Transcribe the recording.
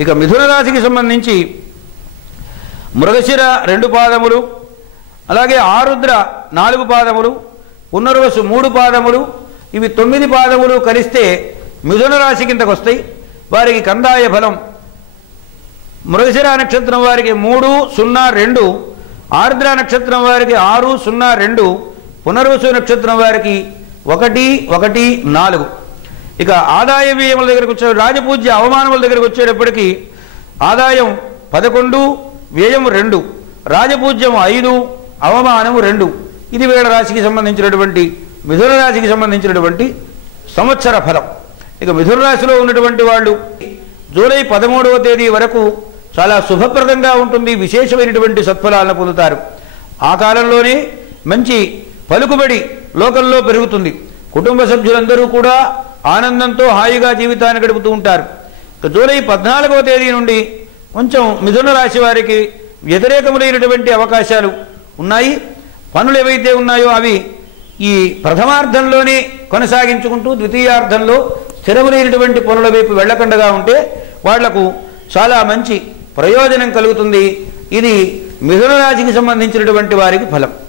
ఇక మిథున రాశికి సంబంధించి మృగశిర 2 పాదములు, అలాగే ఆరుద్ర 4 పాదములు, పునర్వసు 3 పాదములు, ఇవి 9 పాదములు కలిస్తే మిథున రాశి కిందకు వస్తాయి. వారికి కందాయ ఫలం మృగశిర నక్షత్రం వారికి 302, ఆరుద్ర నక్షత్రం వారికి 602, పునర్వసు నక్షత్రం వారికి 114. ఇక ఆదాయ వ్యయముల దగ్గరకు వచ్చే రాజపూజ్య అవమానముల దగ్గరకు వచ్చేటప్పటికి ఆదాయం 11, వ్యయం 2, రాజపూజ్యం 5, అవమానము 2. ఇది వీళ్ళ రాశికి సంబంధించినటువంటి మిథున రాశికి సంబంధించినటువంటి సంవత్సర ఫలం. ఇక మిథున రాశిలో ఉన్నటువంటి వాళ్ళు జూలై 13వ తేదీ వరకు చాలా శుభప్రదంగా ఉంటుంది, విశేషమైనటువంటి సత్ఫలాలను పొందుతారు. ఆ కాలంలోనే మంచి పలుకుబడి లోకంలో పెరుగుతుంది. కుటుంబ సభ్యులందరూ కూడా ఆనందంతో హాయిగా జీవితాన్ని గడుపుతూ ఉంటారు. ఇక జూలై 14వ తేదీ నుండి కొంచెం మిథున రాశి వారికి వ్యతిరేకములైనటువంటి అవకాశాలు ఉన్నాయి. పనులు ఏవైతే ఉన్నాయో అవి ఈ ప్రథమార్థంలోనే కొనసాగించుకుంటూ ద్వితీయార్థంలో స్థిరములైనటువంటి పనుల వైపు వెళ్లకుండా ఉంటే వాళ్లకు చాలా మంచి ప్రయోజనం కలుగుతుంది. ఇది మిథున రాశికి సంబంధించినటువంటి వారికి ఫలం.